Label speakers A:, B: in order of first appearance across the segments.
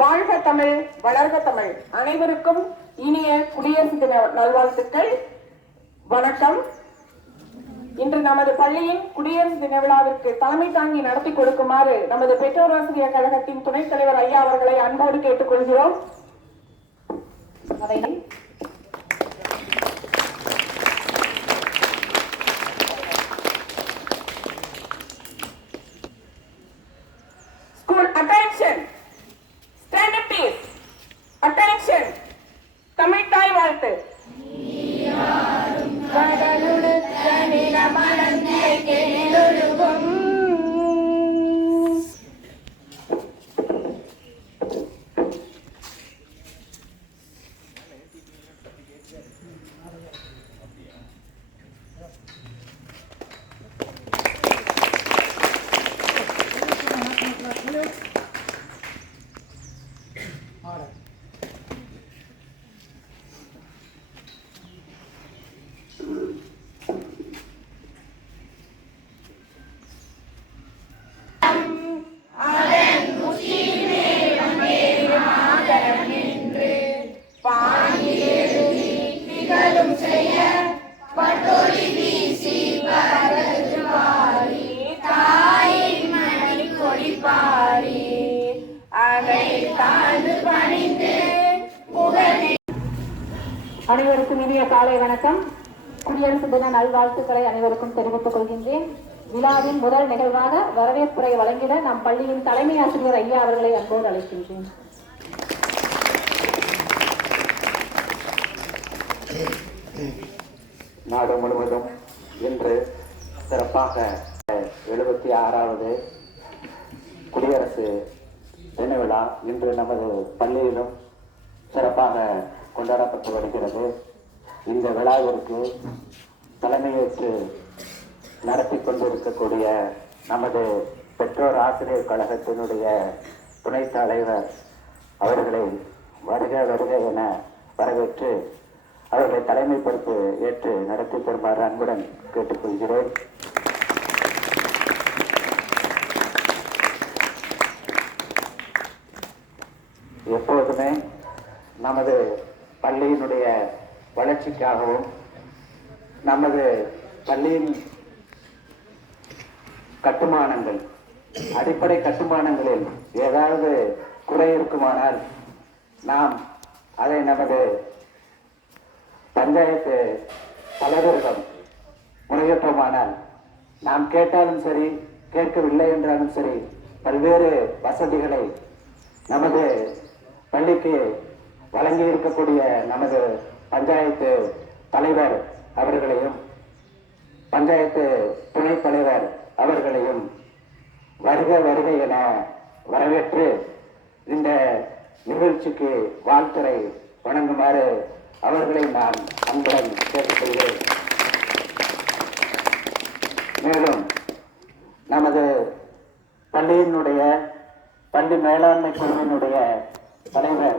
A: வாழ்க தமிழ் வளர்க தமிழ் அனைவருக்கும் இனிய குடியரசு தின நல்வாழ்த்துக்கள் வணக்கம் இன்று நமது பள்ளியின் குடியரசு தின விழாவிற்கு தலைமை தாங்கி நடத்தி கொடுக்குமாறு நமது பெற்றோராசிரியர் கழகத்தின் துணைத் தலைவர் ஐயா அவர்களை அன்போடு கேட்டுக்கொள்கிறோம் அவை அனைவருக்கும் இனிய காலை வணக்கம் குடியரசு தின நல்வாழ்த்துக்களை அனைவருக்கும் தெரிவித்துக் கொள்கின்றேன் விழாவின் முதல் நிகழ்வாக வரவேற்புரை வழங்கிட நம் பள்ளியின் தலைமை ஆசிரியர் ஐயா அவர்களை அன்போடு அழைக்கின்றேன்
B: நாடு முழுவதும் இன்று சிறப்பாக எழுபத்தி ஆறாவது குடியரசு தின விழா இன்று நமது பள்ளியிலும் சிறப்பாக கொண்டாடப்பட்டு வருகிறது இந்த விழாவிற்கு தலைமையேற்று நடத்தி கொண்டிருக்கக்கூடிய நமது பெற்றோர் ஆசிரியர் கழகத்தினுடைய துணைத் தலைவர் அவர்களை வருக வருக என வரவேற்று அவர்களை தலைமை பொறுப்பு ஏற்று நடத்தி தருமாறு அன்புடன் கேட்டுக்கொள்கிறேன் எப்போதுமே நமது பள்ளியினுடைய வளர்ச்சிக்காகவும் நமது பள்ளியின் கட்டுமானங்கள் அடிப்படை கட்டுமானங்களில் ஏதாவது குறை இருக்குமானால் நாம் அதை நமது பஞ்சாயத்து தலைவர்களிடம் முறையிட்டோமானால் நாம் கேட்டாலும் சரி கேட்கவில்லை என்றாலும் சரி பல்வேறு வசதிகளை நமது பள்ளிக்கு வழங்கி இருக்கக்கூடிய நமது பஞ்சாயத்து தலைவர் அவர்களையும் பஞ்சாயத்து துணைத் தலைவர் அவர்களையும் வருக வருக என வரவேற்று இந்த நிகழ்ச்சிக்கு வாழ்த்துறை வணங்குமாறு அவர்களை நான் அன்புடன் கேட்டுக்கொள்கிறேன் மேலும் நமது பள்ளியினுடைய பள்ளி மேலாண்மை குழுவினுடைய தலைவர்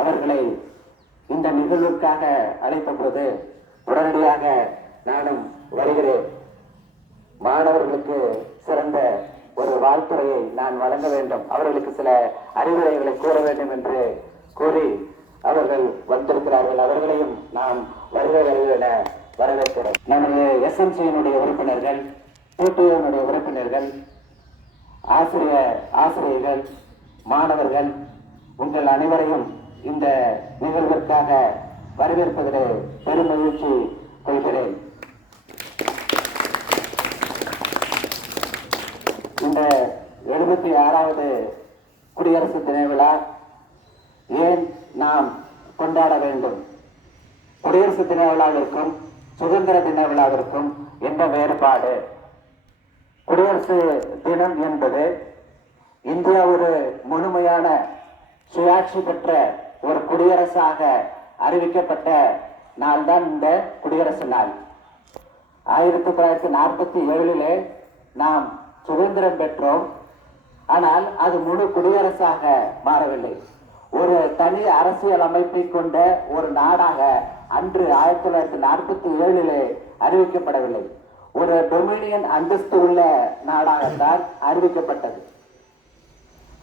B: அவர்களை இந்த நிகழ்வுக்காக அழைத்த போது உடனடியாக நானும் வருகிறேன் மாணவர்களுக்கு சிறந்த ஒரு வாழ்த்துறையை நான் வழங்க வேண்டும் அவர்களுக்கு சில அறிவுரைகளை கூற வேண்டும் என்று கூறி அவர்கள் வந்திருக்கிறார்கள் அவர்களையும் நாம் வருக வருகிற வரவேற்கிறோம் நம்முடைய எஸ்எம்சியினுடைய உறுப்பினர்கள் டிடிஓனுடைய உறுப்பினர்கள் ஆசிரியர் ஆசிரியர்கள் மாணவர்கள் உங்கள் அனைவரையும் இந்த நிகழ்விற்காக வரவேற்பதிலே மகிழ்ச்சி கொள்கிறேன் இந்த எழுபத்தி ஆறாவது குடியரசு தின விழா ஏன் நாம் கொண்டாட வேண்டும் குடியரசு தின விழாவிற்கும் சுதந்திர தின விழாவிற்கும் எந்த வேறுபாடு குடியரசு தினம் என்பது இந்தியா ஒரு முழுமையான சுயாட்சி பெற்ற ஒரு குடியரசாக அறிவிக்கப்பட்ட நாள் தான் இந்த குடியரசு நாள் ஆயிரத்தி தொள்ளாயிரத்தி நாற்பத்தி ஏழிலே நாம் சுதந்திரம் பெற்றோம் ஆனால் அது முழு குடியரசாக மாறவில்லை ஒரு தனி அரசியல் அமைப்பை கொண்ட ஒரு நாடாக அன்று ஆயிரத்தி தொள்ளாயிரத்தி நாற்பத்தி ஏழிலே அறிவிக்கப்படவில்லை ஒரு டொமினியன் அந்தஸ்து உள்ள நாடாகத்தான் அறிவிக்கப்பட்டது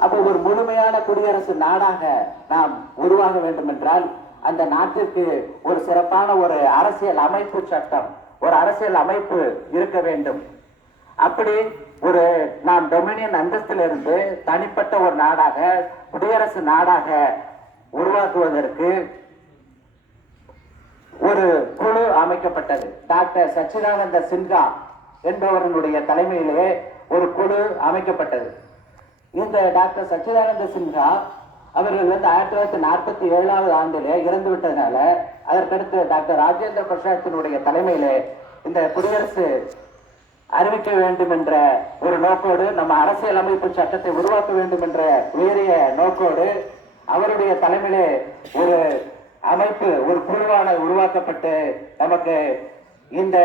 B: அப்போ ஒரு முழுமையான குடியரசு நாடாக நாம் உருவாக வேண்டும் என்றால் அந்த நாட்டிற்கு ஒரு சிறப்பான ஒரு அரசியல் அமைப்பு சட்டம் ஒரு அரசியல் அமைப்பு இருக்க வேண்டும் அப்படி ஒரு நாம் டொமினியன் அந்தஸ்திலிருந்து தனிப்பட்ட ஒரு நாடாக குடியரசு நாடாக உருவாக்குவதற்கு ஒரு குழு அமைக்கப்பட்டது டாக்டர் சச்சிதானந்த சின்ஹா என்பவர்களுடைய தலைமையிலே ஒரு குழு அமைக்கப்பட்டது இந்த டாக்டர் சச்சிதானந்த சின்ஹா அவர்கள் வந்து ஆயிரத்தி தொள்ளாயிரத்தி நாற்பத்தி ஏழாவது ஆண்டில் இறந்து விட்டதுனால அதற்கடுத்து டாக்டர் ராஜேந்திர பிரசாத்தினுடைய தலைமையில இந்த குடியரசு அறிவிக்க வேண்டும் என்ற ஒரு நோக்கோடு நம்ம அரசியல் அமைப்பு சட்டத்தை உருவாக்க வேண்டும் என்ற உயரிய நோக்கோடு அவருடைய தலைமையிலே ஒரு அமைப்பு ஒரு குழுவான உருவாக்கப்பட்டு நமக்கு இந்த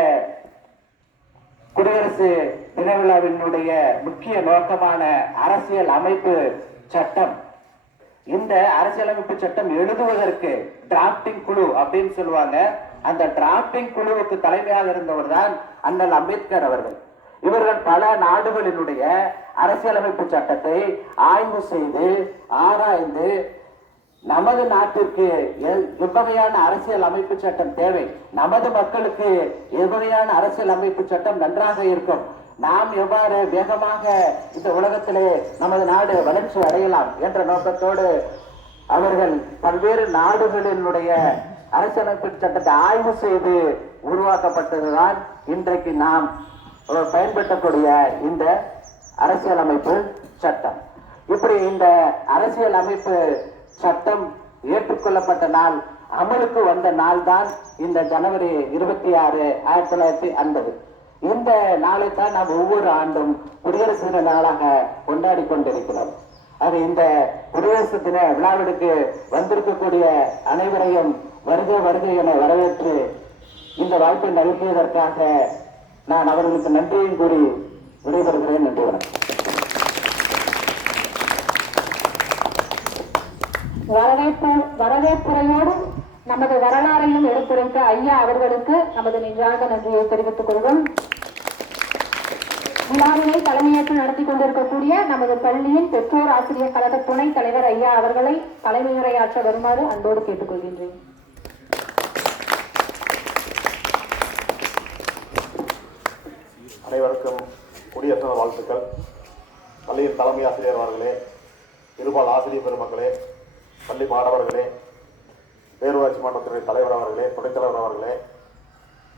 B: குடியரசு தினவிழாவினுடைய முக்கிய நோக்கமான அரசியல் அமைப்பு சட்டம் இந்த அரசியலமைப்பு சட்டம் எழுதுவதற்கு டிராப்டிங் குழு அப்படின்னு சொல்லுவாங்க அந்த டிராப்டிங் குழுவுக்கு தலைமையாக இருந்தவர் தான் அண்ணல் அம்பேத்கர் அவர்கள் இவர்கள் பல நாடுகளினுடைய அரசியலமைப்பு சட்டத்தை ஆய்வு செய்து ஆராய்ந்து நமது நாட்டிற்கு எவ்வகையான அரசியல் அமைப்பு சட்டம் தேவை நமது மக்களுக்கு எவ்வகையான அரசியல் அமைப்பு சட்டம் நன்றாக இருக்கும் நாம் எவ்வாறு வேகமாக இந்த உலகத்திலே நமது நாடு வளர்ச்சி அடையலாம் என்ற நோக்கத்தோடு அவர்கள் பல்வேறு நாடுகளினுடைய அரசியலமைப்பு சட்டத்தை ஆய்வு செய்து உருவாக்கப்பட்டதுதான் இன்றைக்கு நாம் பயன்படுத்தக்கூடிய இந்த அரசியலமைப்பு சட்டம் இப்படி இந்த அரசியல் அமைப்பு சட்டம் ஏற்றுக்கொள்ளப்பட்ட நாள் அமலுக்கு வந்த நாள் தான் இந்த ஜனவரி இருபத்தி ஆறு ஆயிரத்தி தொள்ளாயிரத்தி ஐம்பது இந்த நாளை தான் நாம் ஒவ்வொரு ஆண்டும் குடியரசு தின நாளாக கொண்டாடி கொண்டிருக்கிறோம் அது இந்த குடியரசு தின விழாவிற்கு வந்திருக்கக்கூடிய அனைவரையும் வருக வருக என வரவேற்று இந்த வாய்ப்பை நல்கியதற்காக நான் அவர்களுக்கு நன்றியும் கூறி விடைபெறுகிறேன் நன்றி வணக்கம்
A: வரவேற்பு வரவேற்புரையோடு நமது வரலாறையும் எடுத்துரைத்த ஐயா அவர்களுக்கு நமது நிஜாக நன்றியை தெரிவித்துக் கொள்வோம் விழாவினை தலைமையேற்று நடத்தி கொண்டிருக்கக்கூடிய நமது பள்ளியின் பெற்றோர் ஆசிரியர் கழக துணை தலைவர் ஐயா அவர்களை தலைமையுரையாற்ற வருமாறு அன்போடு கேட்டுக்கொள்கின்றேன்
C: அனைவருக்கும் குடியரசு வாழ்த்துக்கள் பள்ளியின் தலைமை ஆசிரியர் அவர்களே இருபால் ஆசிரியர் பெருமக்களே பள்ளி மாணவர்களே பேரூராட்சி மன்றத்தினுடைய தலைவர் அவர்களே துணைத்தலைவர் அவர்களே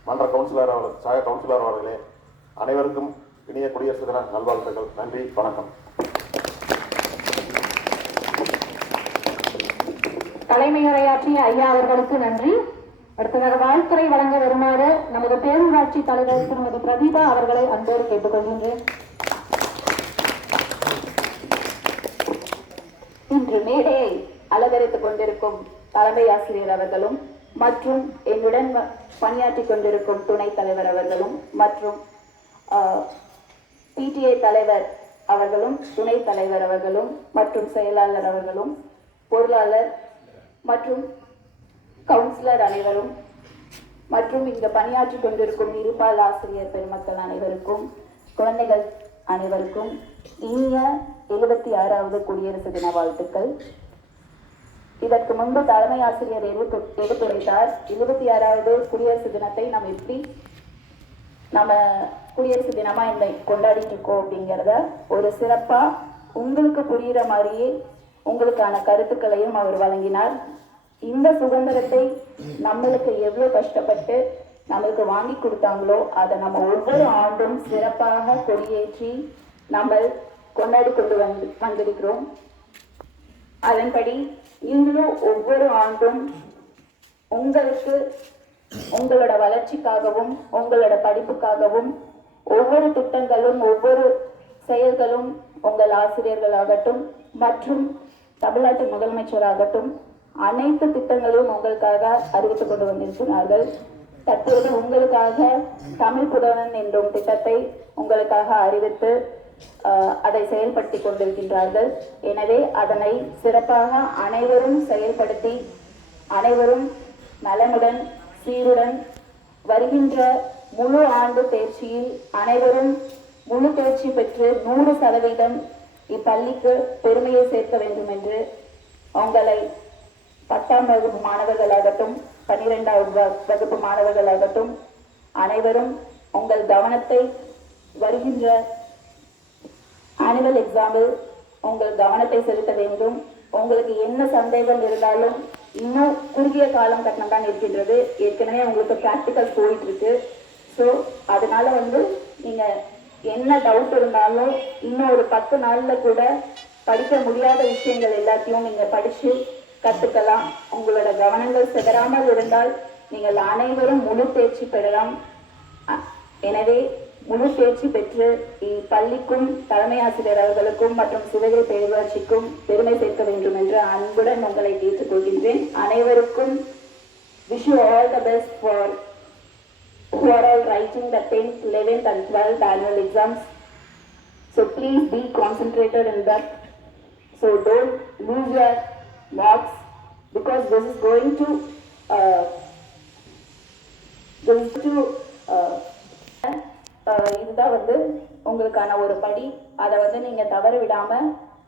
C: மன்ற கவுன்சிலர் அவர்கள் சக கவுன்சிலர் அவர்களே அனைவருக்கும் இனிய குடியரசு தின நல்வாழ்த்துக்கள் நன்றி வணக்கம்
A: தலைமையுரையாற்றிய ஐயா அவர்களுக்கு நன்றி அடுத்ததாக வாழ்த்துறை வழங்க வருமாறு நமது பேரூராட்சி தலைவர் திருமதி பிரதீபா அவர்களை அன்போடு கேட்டுக்கொள்கின்றேன் இன்று மேலே அலங்கரித்துக் கொண்டிருக்கும் தலைமை ஆசிரியர் அவர்களும் மற்றும் என்னுடன் பணியாற்றி கொண்டிருக்கும் துணைத் தலைவர் அவர்களும் மற்றும் பிடிஏ தலைவர் அவர்களும் துணைத் தலைவர் அவர்களும் மற்றும் செயலாளர் அவர்களும் பொருளாளர் மற்றும் கவுன்சிலர் அனைவரும் மற்றும் இங்கு பணியாற்றி கொண்டிருக்கும் இருபால் ஆசிரியர் பெருமக்கள் அனைவருக்கும் குழந்தைகள் அனைவருக்கும் இனிய எழுபத்தி ஆறாவது குடியரசு தின வாழ்த்துக்கள் இதற்கு முன்பு தலைமை ஆசிரியர் எடுத்துரைத்தார் இருபத்தி ஆறாவது குடியரசு தினத்தை நம்ம எப்படி நம்ம குடியரசு தினமா இந்த கொண்டாடிட்டு இருக்கோம் அப்படிங்கிறத ஒரு சிறப்பா உங்களுக்கு புரிகிற மாதிரியே உங்களுக்கான கருத்துக்களையும் அவர் வழங்கினார் இந்த சுதந்திரத்தை நம்மளுக்கு எவ்வளோ கஷ்டப்பட்டு நம்மளுக்கு வாங்கி கொடுத்தாங்களோ அதை நம்ம ஒவ்வொரு ஆண்டும் சிறப்பாக கொடியேற்றி நம்ம கொண்டாடி கொண்டு வந்து வந்திருக்கிறோம் அதன்படி இன்னும் ஒவ்வொரு ஆண்டும் உங்களுக்கு உங்களோட வளர்ச்சிக்காகவும் உங்களோட படிப்புக்காகவும் ஒவ்வொரு திட்டங்களும் ஒவ்வொரு செயல்களும் உங்கள் ஆசிரியர்களாகட்டும் மற்றும் தமிழ்நாட்டு முதலமைச்சராகட்டும் அனைத்து திட்டங்களும் உங்களுக்காக அறிவித்துக் கொண்டு வந்திருக்கிறார்கள் தற்போது உங்களுக்காக தமிழ் புதவன் என்றும் திட்டத்தை உங்களுக்காக அறிவித்து அதை செயல்படுத்தி கொண்டிருக்கின்றார்கள் எனவே அதனை சிறப்பாக அனைவரும் செயல்படுத்தி அனைவரும் நலமுடன் சீருடன் வருகின்ற முழு ஆண்டு தேர்ச்சியில் அனைவரும் முழு தேர்ச்சி பெற்று நூறு சதவீதம் இப்பள்ளிக்கு பெருமையை சேர்க்க வேண்டும் என்று உங்களை பத்தாம் வகுப்பு மாணவர்களாகட்டும் பன்னிரெண்டாம் வகுப்பு மாணவர்களாகட்டும் அனைவரும் உங்கள் கவனத்தை வருகின்ற ஆனிமல் எக்ஸாம்பிள் உங்கள் கவனத்தை செலுத்த வேண்டும் உங்களுக்கு என்ன சந்தேகம் இருந்தாலும் இன்னும் குறுகிய காலம் கட்டணம் தான் இருக்கின்றது ஏற்கனவே உங்களுக்கு ப்ராக்டிக்கல் போயிட்டு இருக்கு ஸோ அதனால வந்து நீங்கள் என்ன டவுட் இருந்தாலும் இன்னும் ஒரு பத்து நாளில் கூட படிக்க முடியாத விஷயங்கள் எல்லாத்தையும் நீங்கள் படித்து கற்றுக்கலாம் உங்களோட கவனங்கள் சிதறாமல் இருந்தால் நீங்கள் அனைவரும் முழு தேர்ச்சி பெறலாம் எனவே முழு தேர்ச்சி பெற்று இப்பள்ளிக்கும் தலைமை ஆசிரியர் அவர்களுக்கும் மற்றும் சிவகிரி பேரூராட்சிக்கும் பெருமை சேர்க்க வேண்டும் என்று அன்புடன் உங்களை கேட்டுக்கொள்கின்றேன் அனைவருக்கும் wish you all the best for who are all writing the 10th, 11th and 12th annual exams. So please be concentrated in that. So don't lose your marks because this is going to uh, to uh, இதுதான் வந்து உங்களுக்கான ஒரு படி அதை வந்து நீங்கள் தவற விடாமல்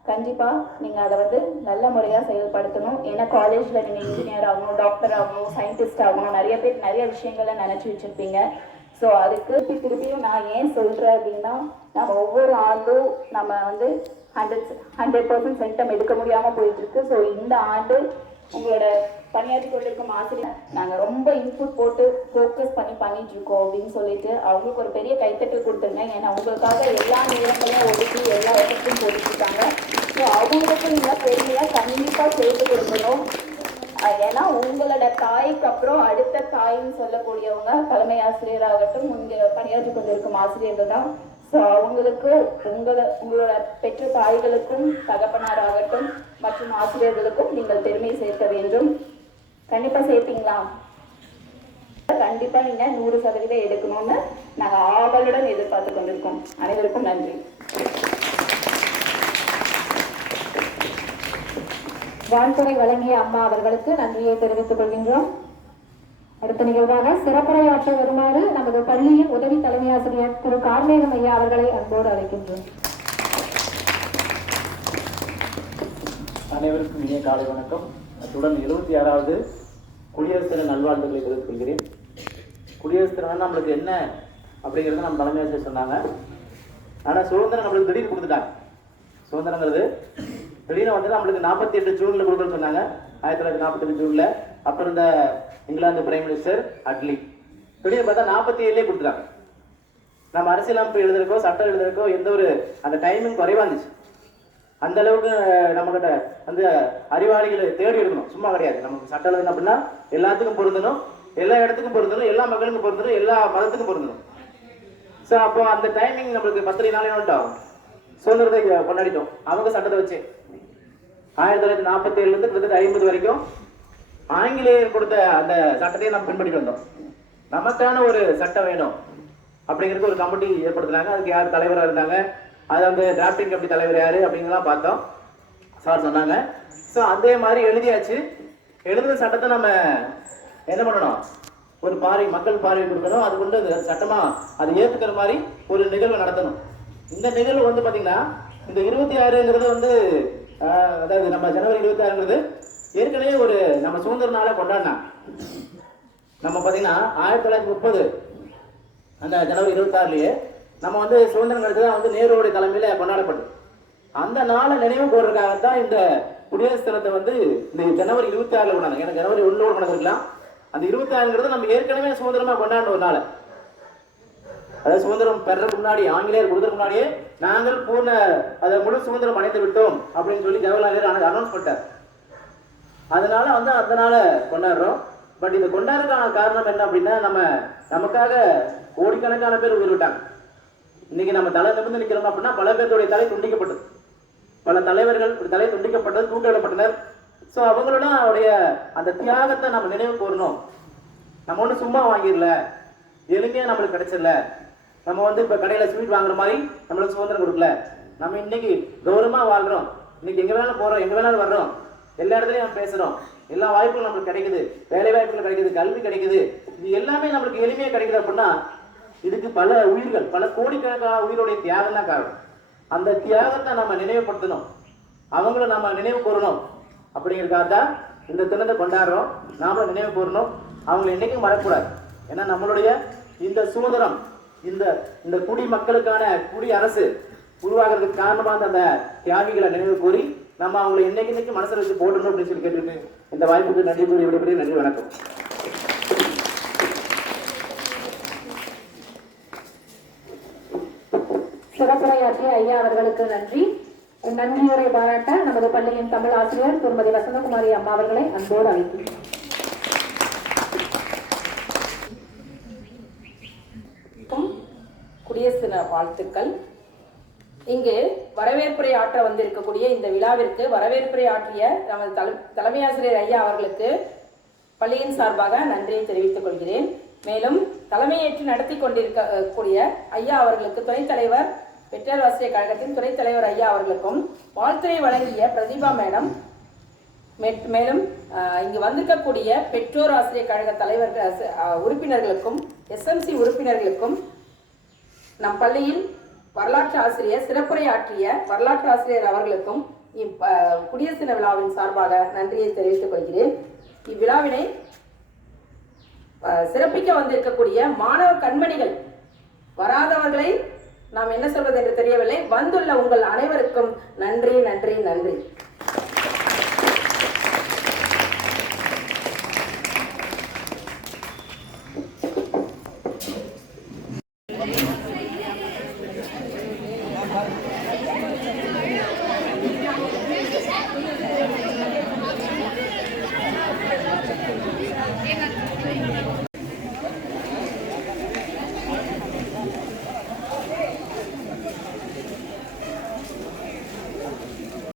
A: கண்டிப்பாக நீங்கள் அதை வந்து நல்ல முறையாக செயல்படுத்தணும் ஏன்னா காலேஜில் நீங்கள் இன்ஜினியர் ஆகணும் டாக்டர் ஆகணும் சயின்டிஸ்ட் ஆகணும் நிறைய பேர் நிறைய விஷயங்களை நினச்சி வச்சுருப்பீங்க ஸோ அதுக்கு திருப்பி திருப்பியும் நான் ஏன் சொல்கிறேன் அப்படின்னா நம்ம ஒவ்வொரு ஆண்டும் நம்ம வந்து ஹண்ட்ரட் ஹண்ட்ரட் பர்சன்ட் சென்டம் எடுக்க முடியாமல் போயிட்டுருக்கு ஸோ இந்த ஆண்டு உங்களோட பணியாற்றி கொண்டிருக்கும் ஆசிரியர் நாங்கள் ரொம்ப இன்புட் போட்டு ஃபோக்கஸ் பண்ணி பண்ணிட்டு இருக்கோம் அப்படின்னு சொல்லிட்டு அவங்களுக்கு ஒரு பெரிய கைத்தட்டு கொடுத்துருங்க ஏன்னா அவங்களுக்காக எல்லா நேரங்களையும் ஒதுக்கி எல்லா இடத்துக்கும் போட்டுருக்காங்க ஸோ அவங்களுக்கும் நல்லா பெருமையாக கண்டிப்பாக சேர்த்து கொடுக்கணும் ஏன்னா உங்களோட தாய்க்கு அப்புறம் அடுத்த தாயின்னு சொல்லக்கூடியவங்க தலைமை ஆசிரியராகட்டும் இங்கே பணியாற்றி கொண்டிருக்கும் ஆசிரியர்கள் தான் ஸோ அவங்களுக்கு உங்களை உங்களோட பெற்ற தாய்களுக்கும் தகப்பனாராகட்டும் மற்றும் ஆசிரியர்களுக்கும் நீங்கள் பெருமை சேர்க்க வேண்டும் கண்டிப்பாக சேர்ப்பீங்களா கண்டிப்பாக நீங்கள் நூறு சதவீதம் எடுக்கணும்னு நாங்கள் ஆவலுடன் எதிர்பார்த்து கொண்டிருக்கோம் அனைவருக்கும் நன்றி வான்துறை வழங்கிய அம்மா அவர்களுக்கு நன்றியை தெரிவித்துக் கொள்கின்றோம் அடுத்த நிகழ்வாக சிறப்புரையாற்ற வருமாறு நமது பள்ளியின் உதவி தலைமை ஆசிரியர் திரு கார்மேகம் ஐயா அவர்களை அன்போடு அழைக்கின்றோம்
D: அனைவருக்கும் இனிய காலை வணக்கம் அத்துடன் இருபத்தி ஆறாவது குடியரசு தின நல்வாழ்த்துக்களை தெரிவித்துக் கொள்கிறேன் குடியரசு தினம் நம்மளுக்கு என்ன அப்படிங்கிறத நம்ம தலைமையாக சொன்னாங்க ஆனால் சுதந்திரம் நம்மளுக்கு திடீர்னு கொடுத்துட்டாங்க சுதந்திரங்கிறது திடீர்னு வந்து நம்மளுக்கு நாற்பத்தி எட்டு ஜூனில் கொடுக்குறன்னு சொன்னாங்க ஆயிரத்தி தொள்ளாயிரத்தி நாற்பத்தெட்டு ஜூனில் அப்புறம் இந்த இங்கிலாந்து பிரைம் மினிஸ்டர் அட்லி திடீர்னு பார்த்தா நாற்பத்தி ஏழுலேயே கொடுத்துட்டாங்க நம்ம அரசியலமைப்பு எழுதுறக்கோ சட்டம் எழுதுறக்கோ எந்த ஒரு அந்த டைமிங் குறைவா இருந்துச்சு அந்த அளவுக்கு நம்மகிட்ட அந்த அறிவாளிகளை தேடி எடுக்கணும் சும்மா கிடையாது நமக்கு சட்டம் என்ன அப்படின்னா எல்லாத்துக்கும் பொருந்தணும் எல்லா இடத்துக்கும் பொருந்தணும் எல்லா மக்களுக்கும் பொருந்தணும் எல்லா மதத்துக்கும் பொருந்தணும் ஸோ அப்போ அந்த டைமிங் நம்மளுக்கு பத்தரை நாள் என்ன சுதந்திரத்தை கொண்டாடிட்டோம் அவங்க சட்டத்தை வச்சு ஆயிரத்தி தொள்ளாயிரத்தி நாற்பத்தி இருந்து கிட்டத்தட்ட ஐம்பது வரைக்கும் ஆங்கிலேயர் கொடுத்த அந்த சட்டத்தையே நம்ம பின்பற்றி வந்தோம் நமக்கான ஒரு சட்டம் வேணும் அப்படிங்கிறது ஒரு கமிட்டி ஏற்படுத்தினாங்க அதுக்கு யார் தலைவராக இருந்தாங்க அது வந்து டிராஃப்டிங் கமிட்டி தலைவர் யார் அப்படின்லாம் பார்த்தோம் சார் சொன்னாங்க ஸோ அதே மாதிரி எழுதியாச்சு எழுதுன சட்டத்தை நம்ம என்ன பண்ணணும் ஒரு பார்வை மக்கள் பார்வை கொடுக்கணும் அது கொண்டு சட்டமாக அதை ஏற்றுக்கிற மாதிரி ஒரு நிகழ்வு நடத்தணும் இந்த நிகழ்வு வந்து பார்த்தீங்கன்னா இந்த இருபத்தி ஆறுங்கிறது வந்து அதாவது நம்ம ஜனவரி இருபத்தி ஆறுங்கிறது ஏற்கனவே ஒரு நம்ம சுதந்திர நாளை கொண்டாடினான் நம்ம பார்த்தீங்கன்னா ஆயிரத்தி தொள்ளாயிரத்தி முப்பது அந்த ஜனவரி இருபத்தாறுலேயே நம்ம வந்து சுதந்திரம் தான் வந்து நேருடைய தலைமையில் கொண்டாடப்படும் அந்த நாளை நினைவு போடுறதுக்காகத்தான் தான் இந்த குடியரசு தினத்தை வந்து இந்த ஜனவரி இருபத்தி ஆறில் கொண்டாங்க எனக்கு ஜனவரி ஒன்று கொண்டாந்துருக்கலாம் அந்த இருபத்தி ஆறுங்கிறது நம்ம ஏற்கனவே சுதந்திரமாக கொண்டாடின ஒரு நாள் அதாவது சுதந்திரம் பெறதுக்கு முன்னாடி ஆங்கிலேயர் கொடுத்ததுக்கு முன்னாடியே நாங்கள் பூர்ண அதை முழு சுதந்திரம் அடைந்து விட்டோம் அப்படின்னு சொல்லி ஜவஹர்லால் நேரு அனௌன்ஸ் பண்ணார் அதனால வந்து அதனால கொண்டாடுறோம் பட் இந்த கொண்டாடுறதுக்கான காரணம் என்ன அப்படின்னா நம்ம நமக்காக கோடிக்கணக்கான பேர் உயிர் விட்டாங்க இன்னைக்கு நம்ம தலை நிமிர்ந்து நிற்கிறோம் அப்படின்னா பல பேருடைய தலை துண்டிக்கப்பட்டது பல தலைவர்கள் ஒரு தலை துண்டிக்கப்பட்டது தூக்கிவிடப்பட்டனர் ஸோ அவங்களோட அவருடைய அந்த தியாகத்தை நம்ம நினைவு கூறணும் நம்ம ஒன்றும் சும்மா வாங்கிடல எளிமையாக நம்மளுக்கு கிடைச்சிடல நம்ம வந்து இப்போ கடையில் ஸ்வீட் வாங்குற மாதிரி நம்மளுக்கு சுதந்திரம் கொடுக்கல நம்ம இன்னைக்கு கௌரவமாக வாழ்கிறோம் இன்னைக்கு எங்கே வேணாலும் போகிறோம் எங்கே வேணாலும் வர்றோம் எல்லா இடத்துலையும் நம்ம பேசுகிறோம் எல்லா வாய்ப்புகளும் நம்மளுக்கு கிடைக்குது வேலை வாய்ப்புகள் கிடைக்குது கல்வி கிடைக்குது இது எல்லாமே நம்மளுக்கு எளிமையாக கிடைக்குது அப்படின்னா இதுக்கு பல உயிர்கள் பல கோடிக்கணக்கான உயிரோடைய தியாகம் தான் காரணம் அந்த தியாகத்தை நம்ம நினைவுபடுத்தணும் அவங்கள நம்ம நினைவு கூறணும் அப்படிங்கிறதுக்காக தான் இந்த தினத்தை கொண்டாடுறோம் நாமளும் நினைவு கூறணும் அவங்களை என்றைக்கும் வரக்கூடாது ஏன்னா நம்மளுடைய இந்த சுதந்திரம் இந்த இந்த குடி மக்களுக்கான குடி அரசு உருவாகிறதுக்கு காரணமாக அந்த தியாகிகளை நினைவு கூறி நம்ம அவங்களை என்னைக்கு இன்னைக்கு மனசில் வச்சு போடணும் அப்படின்னு சொல்லி கேட்டுட்டு இந்த வாய்ப்புக்கு நன்றி கூறி விடைபெறும் நன்றி வணக்கம்
A: சிறப்புரையாற்றிய ஐயா அவர்களுக்கு நன்றி நன்றியுரை பாராட்ட நமது பள்ளியின் தமிழ் ஆசிரியர் திருமதி வசந்தகுமாரி அம்மா அவர்களை அன்போடு அழைக்கிறேன் குடியரசு தின வாழ்த்துக்கள் இங்கு வரவேற்புரை ஆற்ற வந்திருக்கக்கூடிய இந்த விழாவிற்கு வரவேற்புரை ஆற்றிய நமது தலைமை ஆசிரியர் ஐயா அவர்களுக்கு பள்ளியின் சார்பாக நன்றியை தெரிவித்துக் கொள்கிறேன் மேலும் தலைமையேற்று நடத்தி கொண்டிருக்க கூடிய ஐயா அவர்களுக்கு துணைத் தலைவர் பெற்றார் ஆசிரியர் கழகத்தின் துறைத் தலைவர் ஐயா அவர்களுக்கும் வாழ்த்துறை வழங்கிய பிரதீபா மேடம் மேலும் இங்கு வந்திருக்கக்கூடிய பெற்றோர் ஆசிரியர் கழக தலைவர்கள் உறுப்பினர்களுக்கும் எஸ்எம்சி உறுப்பினர்களுக்கும் நம் பள்ளியில் வரலாற்று ஆசிரியர் சிறப்புரையாற்றிய வரலாற்று ஆசிரியர் அவர்களுக்கும் குடியரசு தின விழாவின் சார்பாக நன்றியை தெரிவித்துக் கொள்கிறேன் இவ்விழாவினை சிறப்பிக்க வந்திருக்கக்கூடிய மாணவ கண்மணிகள் வராதவர்களை நாம் என்ன சொல்வது என்று தெரியவில்லை வந்துள்ள உங்கள் அனைவருக்கும் நன்றி நன்றி நன்றி